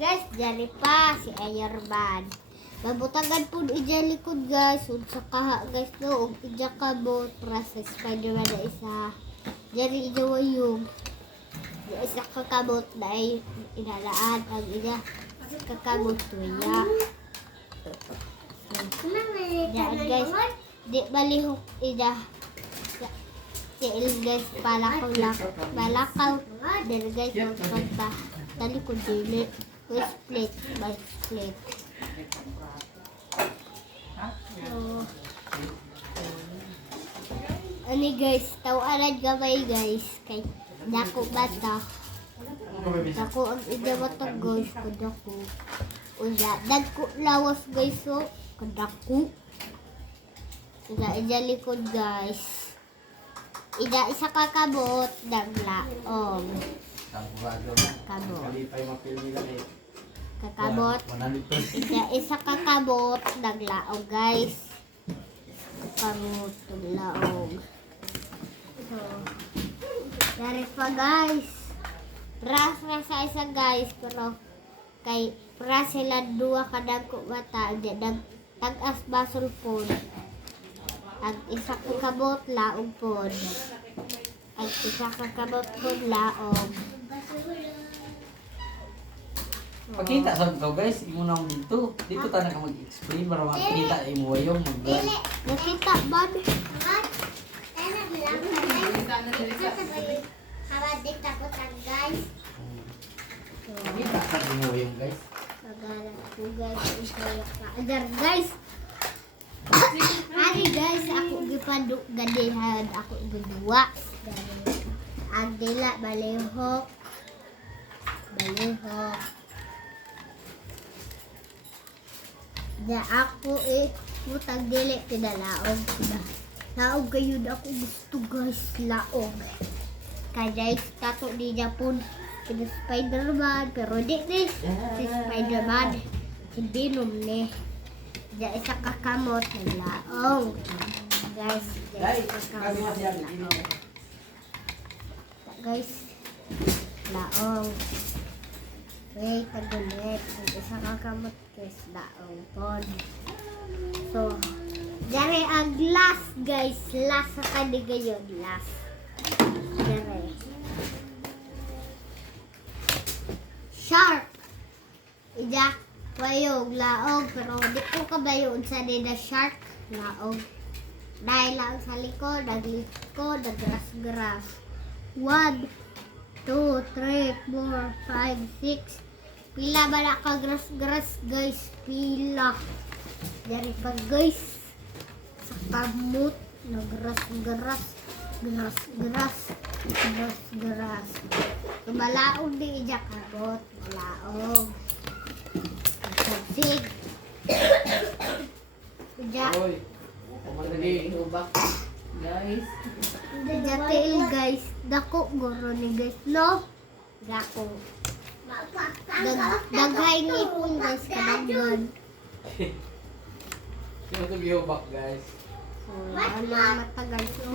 guys, jari pa si Ayarban. Babutagan po ija likod guys. Unsa kaha guys no. Og ija kabot para sa Spider-Man na isa. Jari ija wayog. Yung isa kakabot na ay inalaan. Ang ija kakabot tuya. Yan guys. Di balihok ija. Siil guys. Palakaw lang. Palakaw. Dahil guys. Magpagta. Talikod dili. Split by split. So, ani guys, tawaran gamay guys kay dako bata. Dako ang ida bata guys, kadako. Unya, dagko lawas guys so, kadako. Ida likod guys. Ida isa kakabot, daglaom. Kabot. Kakabot. Isa kakabot, naglaog guys. Kakabot, naglaog. So, dari pa guys. Pras sa isa guys, pero kay pras sila dua kadagko bata, tag-as basol pod. Ang isa kakabot, laog pod. Ang isa kakabot pod, laog. Pakita sa ikaw guys, imo na akong dito. Dito tayo na ka mag-explain para makita imo wayong mag-vlog. Nakita ba? Pakita sa imo wayong guys. Agar guys. Hari guys, ako gipaduk gadehan, ako gudua. Ang dila balihok. Balihok. Da ako butang dili pinalaog na. Laog kayo na ako gusto guys, laog. Kaya guys, tato di Japon si Spider-Man, pero di si Spider-Man si Venom ni. Da isa kakamot na laog. Guys, kakamot na laog. Guys, laog. Wait, tagulit. Isa kakamot guys, laog pod. So, jare ang last guys, last sa kanila yun, last. Jare. Shark. Ija, wayog, laog, pero di ko kabayon sa nila shark, laog. Dahil lang sa likod, nagras-gras. 1, 2, 3, 4, 5, 6. Pila ba na ka gras-gras guys? Pila. Dari pa guys. Sa kamot. Nagras-gras. Gras-gras. Gras-gras. Malaog di ija kabot. Malaog. Sig. Ija. Oy. Pamagagi ubak. Guys. Ija tail guys. Dako goro ni guys. No? Dako. Daghay ni pun guys kadaghan. Sino to giubak guys? So, ano matagal so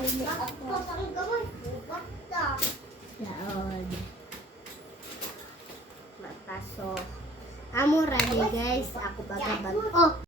yaon. Mataso. Amo ra ni guys, ako bagabag. Oh,